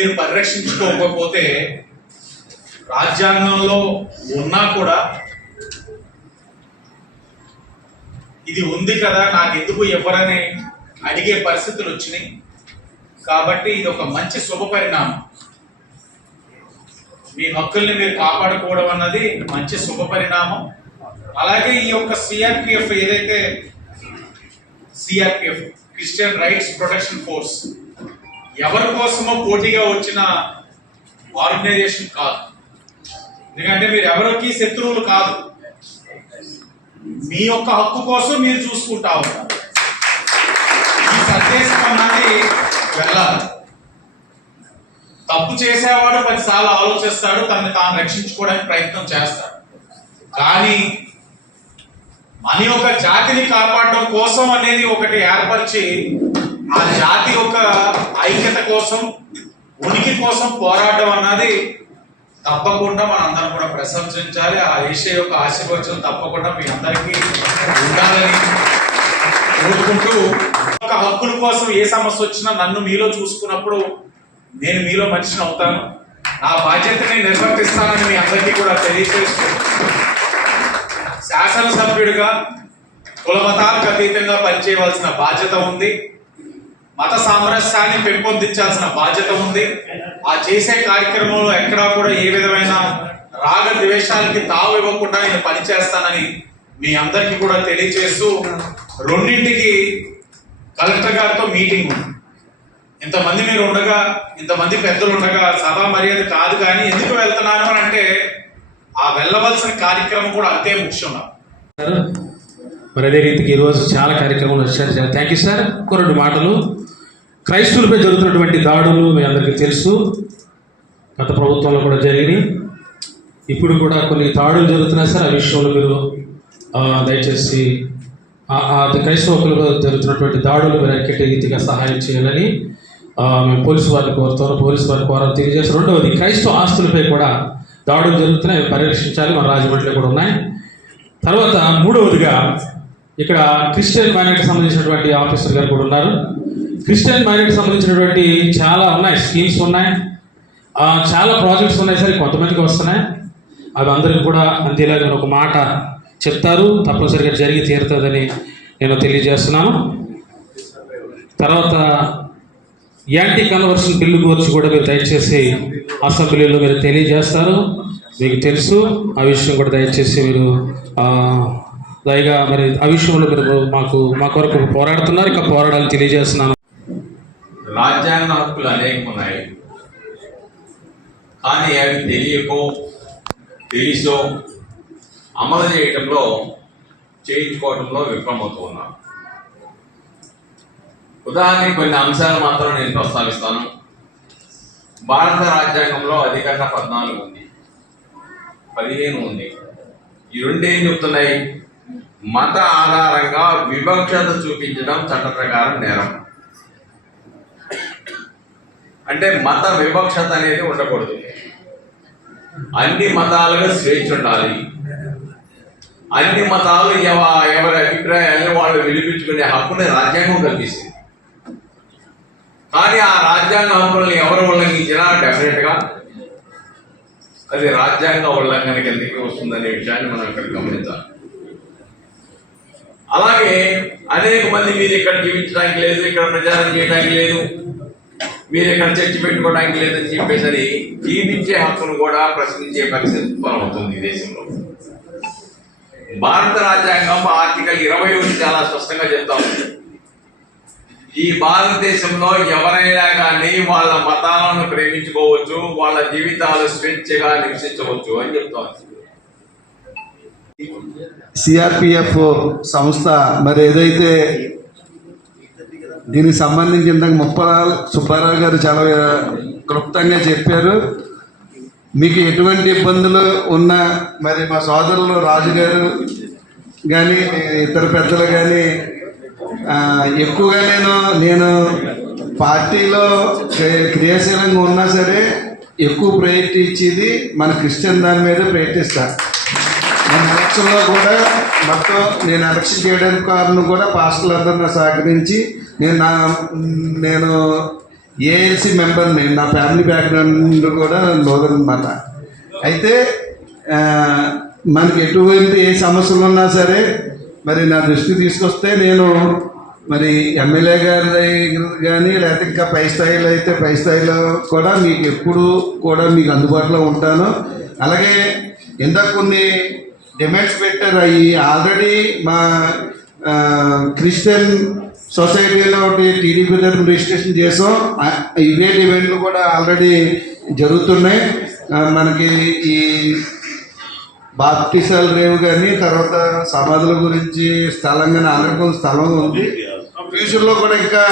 మీరు పరిరక్షించుకోకపోతే రాజ్యాంగంలో ఉన్నా కూడా ఇది ఉంది కదా నాకు ఎందుకు ఎవరని అడిగే పరిస్థితులు వచ్చినాయి. కాబట్టి ఇది ఒక మంచి శుభ పరిణామం. మీ హక్కుల్ని మీరు కాపాడుకోవడం అన్నది మంచి శుభ పరిణామం. అలాగే ఈ యొక్క సిఆర్పిఎఫ్ ఏదైతే CRPF Christian rights protection force ఎవరి కోసమో పోటీగా వచ్చిన ఆర్గనైజేషన్ కాదు. ఎందుకంటే మీరు ఎవరికి శత్రువులు కాదు, మీ యొక్క హక్కు కోసం మీరు చూసుకుంటా ఉంటారు. ఈ సందేశం అన్నది వెళ్ళాలి. తప్పు చేసేవాడు 10 సార్లు ఆలోచిస్తాడు, తనని తాను రక్షించుకోవడానికి ప్రయత్నం చేస్తాడు. కానీ మన యొక్క జాతిని కాపాడడం కోసం అనేది ఒకటి ఏర్పరిచి ఆ జాతి యొక్క ఐక్యత కోసం, ఉనికి కోసం పోరాటం అన్నది తప్పకుండా మనందరం కూడా ప్రశంసించాలి. ఆ యేసు యొక్క ఆశీర్వచనం తప్పకుండా మీ అందరికీ ఉండాలని కోరుకుంటూ, ఒక హక్కుల కోసం ఏ సమస్య వచ్చినా నన్ను మీలో చూసుకున్నప్పుడు నేను మీలో మనిషిని అవుతాను, నా బాధ్యతని నిర్వర్తిస్తానని మీ అందరికీ కూడా తెలియజేస్తూ, శాసనసభ్యుడిగా కులమతాలకు అతీతంగా పనిచేయవలసిన బాధ్యత ఉంది. మత సామరస్యాన్ని పెంపొందించాల్సిన బాధ్యత ఉంది. ఆ చేసే కార్యక్రమంలో ఎక్కడా కూడా ఏ విధమైన రాగ ద్వేషాలకి తావు ఇవ్వకుండా నేను పనిచేస్తానని మీ అందరికీ కూడా తెలియజేస్తూ, 2ంటికి కలెక్టర్ గారితో మీటింగ్ ఉంది. ఇంతమంది మీరు ఉండగా, ఇంతమంది పెద్దలు ఉండగా సభా మర్యాద కాదు. కానీ ఎందుకు వెళ్తున్నాను అని అంటే ఆ వెళ్ళవలసిన కార్యక్రమం కూడా అంతే ముఖ్యం. మరి అదే రీతికి ఈరోజు చాలా కార్యక్రమాలు వచ్చారు. చాలా థ్యాంక్ యూ సార్. 2 మాటలు. క్రైస్తవులపై జరుగుతున్నటువంటి దాడులు మీ అందరికీ తెలుసు, గత ప్రభుత్వంలో కూడా జరిగినాయి, ఇప్పుడు కూడా కొన్ని దాడులు జరుగుతున్నాయి సార్. ఆ విషయంలో మీరు దయచేసి క్రైస్తవులకు జరుగుతున్నటువంటి దాడులు మీరు అరికట్టే రీతిగా సహాయం చేయాలని మేము పోలీసు వారిని కోరుతాను, పోలీసు వారి కోరాలు తెలియజేస్తాం. 2వది, క్రైస్తవ ఆస్తులపై కూడా దాడులు జరుగుతున్నాయి, పరిరక్షించాలి. మన రాజమండ్రిలో కూడా ఉన్నాయి. తర్వాత 3వదిగా ఇక్కడ క్రిస్టియన్ మైనారిటీకి సంబంధించినటువంటి ఆఫీసర్ గారు కూడా ఉన్నారు. క్రిస్టియన్ మైనారిటీకి సంబంధించినటువంటి చాలా ఉన్నాయి, స్కీమ్స్ ఉన్నాయి, చాలా ప్రాజెక్ట్స్ ఉన్నాయి సార్. కొంతమందికి వస్తున్నాయి, అవి అందరికీ కూడా అంతేలాగా ఒక మాట చెప్తారు, తప్పనిసరిగా జరిగి తీరుతుందని నేను తెలియజేస్తున్నాను. తర్వాత యాంటీ కన్వర్షన్ బిల్లు గురించి కూడా మీరు దయచేసి అసెంబ్లీలో మీరు తెలియజేస్తారు, మీకు తెలుసు. ఆ విషయం కూడా దయచేసి మీరు దయగా మరి ఆ విషయంలో మీరు మా కొరకు పోరాడుతున్నారు, ఇంకా పోరాడాలని తెలియజేస్తున్నాను. రాజ్యాంగ హక్కులు అనేక ఉన్నాయి, కానీ అవి తెలుసో అమలు చేయడంలో చేయించుకోవడంలో విఫలమవుతూ ఉన్నాం. ఉదాహరణకి కొన్ని అంశాలు మాత్రం నేను ప్రస్తావిస్తాను. భారత రాజ్యాంగంలో అధికంగా 14 ఉంది, 15 ఉంది. ఈ 2 ఏం చెప్తున్నాయి? మత ఆధారంగా వివక్షత చూపించడం చట్ట ప్రకారం నేరం. అంటే మత వివక్షత అనేది ఉండకూడదు, అన్ని మతాలుగా స్వేచ్ఛ ఉండాలి, అన్ని మతాలు ఎవరి అభిప్రాయాలను వాళ్ళు వినిపించుకునే హక్కుని రాజ్యాంగం కల్పిస్తుంది. కానీ ఆ రాజ్యాంగ హక్కులను ఎవరు ఉల్లంఘించినా డెఫినెట్గా అది రాజ్యాంగ ఉల్లంఘన కిందకి వస్తుందనే విషయాన్ని మనం ఇక్కడ గమనించాలి. అలాగే అనేక మంది మీరు ఇక్కడ జీవించడానికి లేదు, ఇక్కడ ప్రచారం చేయడానికి లేదు, మీరు ఇక్కడ చర్చ పెట్టుకోవడానికి లేదని చెప్పేసి జీవించే హక్కును కూడా ప్రశ్నించే పరిస్థితి ఉత్పన్నమవుతుంది ఈ దేశంలో. భారత రాజ్యాంగం ఆర్టికల్ 21 చాలా స్పష్టంగా చెప్తా ఉంది. ఈ భారతదేశంలో ఎవరైనా కానీ వాళ్ళ మతాలను ప్రేమించుకోవచ్చు, వాళ్ళ జీవితాలు స్వేచ్ఛగా నివసించవచ్చు అని చెప్తా ఉంది. సిఆర్పిఎఫ్ సంస్థ మరి ఏదైతే దీనికి సంబంధించి ఇంతకు ముప్పరాలు సుబ్బారావు గారు చాలా క్లుప్తంగా చెప్పారు. మీకు ఎటువంటి ఇబ్బందులు ఉన్నా మరి మా సోదరులు రాజుగారు కానీ ఇతర పెద్దలు కానీ ఎక్కువగా నేను పార్టీలో క్రియాశీలంగా ఉన్నా సరే ఎక్కువ ప్రయత్నం ఇచ్చేది మన క్రిస్టియన్ దాని మీద ప్రయత్నిస్తాను. మన ఎలక్షన్లో కూడా మొత్తం నేను ఎలక్షన్ చేయడానికి కారణం కూడా పాస్టర్లందరూ సహకరించి నేను ఏఎల్సి మెంబర్ని, నా ఫ్యామిలీ బ్యాక్గ్రౌండ్ కూడా లోదర్ అనమాట. అయితే మనకి ఎటువంటి ఏ సమస్యలు ఉన్నా సరే మరి నా దృష్టికి తీసుకొస్తే నేను మరి ఎమ్మెల్యే గారి దగ్గర కానీ లేకపోతే ఇంకా పై స్థాయిలో అయితే పై స్థాయిలో కూడా మీకు ఎప్పుడు కూడా మీకు అందుబాటులో ఉంటాను. అలాగే ఇందాక కొన్ని డిమాండ్స్ పెట్టారు, అవి ఆల్రెడీ మా క్రిస్టియన్ సొసైటీలో ఒకటి టీడీపీ తరఫున రిజిస్ట్రేషన్ చేసాం. ఇవే డిమాండ్లు కూడా ఆల్రెడీ జరుగుతున్నాయి. మనకి ఈ బాప్టిసాలు రేవు కానీ తర్వాత సమాధుల గురించి స్థలం కానీ ఆల్రెడీ కొంత స్థలం ఉంది. ఫ్యూచర్లో కూడా ఇంకా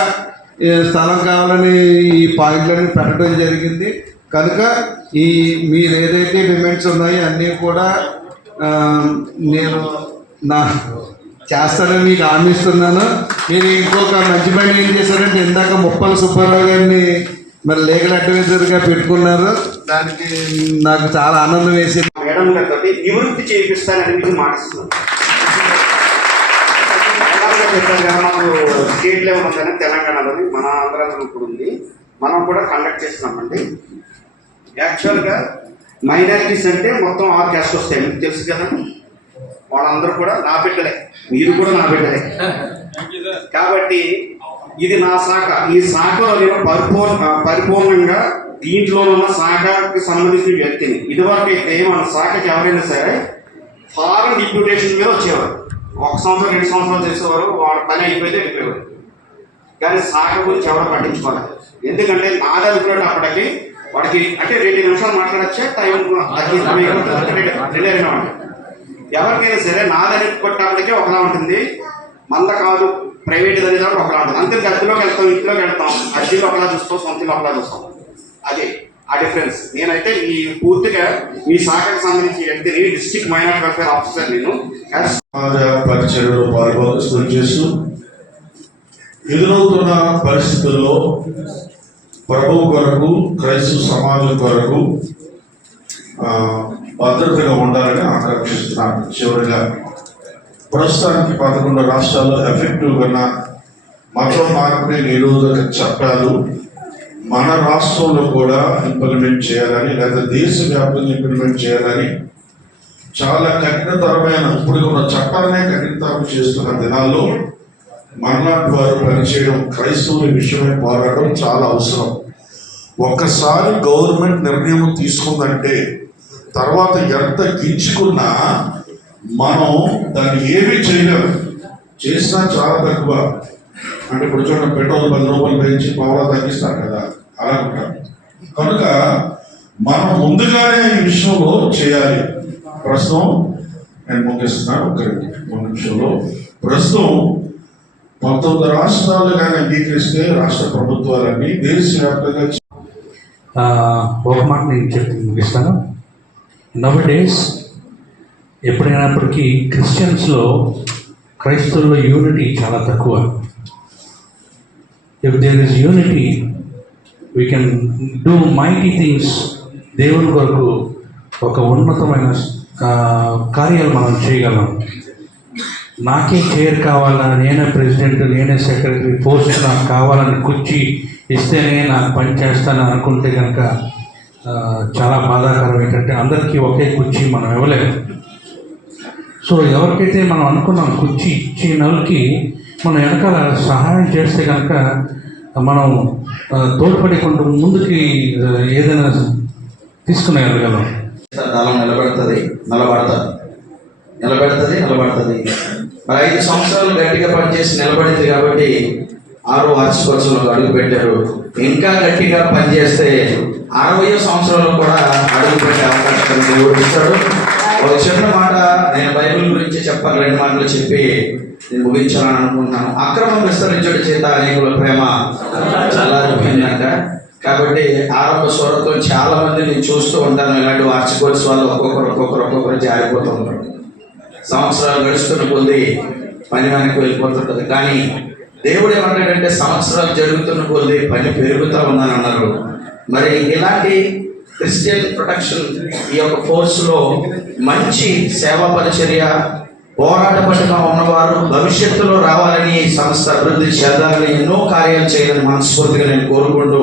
స్థలం కావాలని ఈ పాయింట్లన్నీ పెట్టడం జరిగింది. కనుక ఈ మీరు ఏదైతే డిమాండ్స్ ఉన్నాయో అన్నీ కూడా నేను నా చేస్తానని మీకు హామీ ఇస్తున్నాను. మీరు ఇంకొక మంచి పని ఏం చేశారంటే ఇందాక ముప్పల సుబ్బారావు గారిని మరి లీగల్ అడ్వైజర్గా పెట్టుకున్నారు. దానికి నాకు చాలా ఆనందం వేసింది. మేడం గారితో నివృత్తి చేయిస్తానని మీకు మాటిస్తున్నాను. చెప్పారు కదా, మాకు స్టేట్ లెవెల్ ఉందని తెలంగాణలోని మన ఆంధ్రాలో ఇప్పుడు ఉంది, మనం కూడా కండక్ట్ చేస్తున్నామండి. యాక్చువల్గా మైనారిటీస్ అంటే మొత్తం 6 క్యాస్ట్ వస్తాయి, మీకు తెలుసు కదా. వాళ్ళందరూ కూడా నా బిడ్డలే, మీరు కూడా నా బిడ్డలే. కాబట్టి ఇది నా శాఖ. ఈ శాఖలో నేను పరిపూర్ణంగా దీంట్లో ఉన్న శాఖకి సంబంధించిన వ్యక్తిని. ఇదివరకు అయితే మన శాఖకి ఎవరైనా సరే ఫారెన్ డిప్యూటేషన్ మీద వచ్చేవారు. 1 సంవత్సరం 2 సంవత్సరాలు చేసేవారు, వాడు పని అయిపోతే వెళ్ళిపోయేవారు. కానీ శాఖ గురించి ఎవరు పట్టించుకోలేదు. ఎందుకంటే నాది అనుకునేటప్పటికి వాడికి అంటే 2 నిమిషాలు మాట్లాడచ్చే టైం రిలేట్ అవ్వండి. ఎవరికైనా సరే నాదని కొట్టేప్పటికే ఒకలా ఉంటుంది, మంద కాదు ప్రైవేట్ అనేది ఒకలా ఉంటుంది. అంతే గదిలోకి వెళ్తాం, ఇంట్లోకి వెళ్తాం, అద్దెలో ఒకలా చూస్తాం, సొంతలో ఒకలా చూస్తాం. అదే ఆ డిఫరెన్స్. నేనైతే ఈ పూర్తిగా మీ శాఖకు సంబంధించిన వ్యక్తిని, డిస్ట్రిక్ట్ మైనారిటీ వెల్ఫేర్ ఆఫీసర్ నేను. సమాజ పరిచర్యలో పాల్గొన చేస్తూ ఎదురవుతున్న పరిస్థితుల్లో ప్రభువు కొరకు, క్రైస్తవ సమాజం కొరకు భద్రతగా ఉండాలని ఆకాంక్షిస్తున్నాను. చివరిగా ప్రస్తుతానికి 11 రాష్ట్రాల్లో ఎఫెక్టివ్గా ఉన్న మత మార్పిడి నిరోధక చట్టాలు మన రాష్ట్రంలో కూడా ఇంప్లిమెంట్ చేయాలని, లేదా దేశవ్యాప్తంగా ఇంప్లిమెంట్ చేయాలని చాలా కఠినతరమైన ఇప్పుడు ఉన్న చట్టాలనే కఠినతరం చేస్తున్న దినాల్లో మనలాంటి వారు పనిచేయడం, క్రైస్తవుల విషయమై పోరాటం చాలా అవసరం. ఒక్కసారి గవర్నమెంట్ నిర్ణయం తీసుకుందంటే తర్వాత ఎంత గించుకున్నా మనం దాన్ని ఏమీ చేయలేము. చేసినా చాలా తక్కువ. అంటే ఇప్పుడు చూడండి, పెట్రోల్ 10 రూపాయలు పెంచి పావులా తగ్గిస్తారు కదా, అలా ఉంటాం. కనుక మనం ముందుగానే ఈ విషయంలో చేయాలి. ప్రస్తుతం నేను ముగిస్తున్నాను, 1 నిమిషంలో. ప్రస్తుతం 19 రాష్ట్రాలు కానీ అంగీకరిస్తే రాష్ట్ర ప్రభుత్వాలన్నీ దేశవ్యాప్తంగా ఒక మాట నేను చెప్పి ముగిస్తాను. నవ్ డేస్ ఎప్పుడైనప్పటికీ క్రిస్టియన్స్లో, క్రైస్తవుల్లో యూనిటీ చాలా తక్కువ. If there is unity we can do mighty things. దేవుని కొరకు ఒక ఉన్నతమైన కార్యాలు మనం చేయగలం. నాకే చైర్ కావాలా, నేనే ప్రెసిడెంట్, నేనే సెక్రటరీ, పోస్ట్ నాకు కావాలని కుర్చీ ఇస్తేనే నాకు పని చేస్తాను అనుకుంటే కనుక చాలా బాధాకరం. ఏంటంటే అందరికీ ఒకే కుర్చీ మనం ఇవ్వలేము. సో ఎవరికైతే మనం అనుకున్నాం కుర్చీ ఇచ్చిన వాళ్ళకి మనం వెనకాల సహాయం చేస్తే కనుక మనం తోడ్పడకుండా ముందుకి ఏదైనా తీసుకుని వెళ్ళగలం. దళం నిలబడుతుంది. మరి 5 సంవత్సరాలు గట్టిగా పనిచేసి నిలబడింది కాబట్టి 6వ వార్షికోత్సవంలో అడుగు పెట్టారు. ఇంకా గట్టిగా పనిచేస్తే 60వ సంవత్సరంలో కూడా అడుగు పెట్టే అవకాశం దేవుడు ఇస్తాడు. ఒక చిన్న మాట నేను బైబిల్ గురించి చెప్పాలి, 2 మాటలు చెప్పి నేను ముగించాలని అనుకుంటున్నాను. అక్రమం విస్తరించడం చేత అనేకుల ప్రేమ చల్లారిపోయిందంట. కాబట్టి ఆరంభ స్వరంతో చాలా మంది నేను చూస్తూ ఉంటాను. ఇలాంటి వార్షికోత్సవాలు ఒక్కొక్కరు జారిపోతూ ఉంటారు. సంవత్సరాలు గడుస్తున్న కొద్ది పని వెనక్కి వెళ్ళిపోతుంటుంది. కానీ దేవుడు ఏమంటాడంటే సంవత్సరాలు జరుగుతున్న కొద్ది పని పెరుగుతూ ఉందని అన్నారు. మరి ఇలాంటి క్రిస్టియన్ ప్రొటెక్షన్ ఈ యొక్క ఫోర్స్లో మంచి సేవా పరిచర్య పోరాట పట్టుగా ఉన్నవారు భవిష్యత్తులో రావాలని ఈ సంస్థ అభివృద్ధి చేద్దామని ఎన్నో కార్యాలు చేయాలని మనస్ఫూర్తిగా నేను కోరుకుంటూ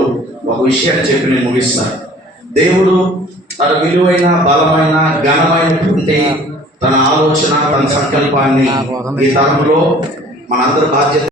ఒక విషయాన్ని చెప్పి నేను ముగిస్తాను. దేవుడు తన విలువైన బలమైన ఘనమైనటువంటి తన ఆలోచన తన సంకల్పాన్ని ఈ తరంలో మనందరి బాధ్యత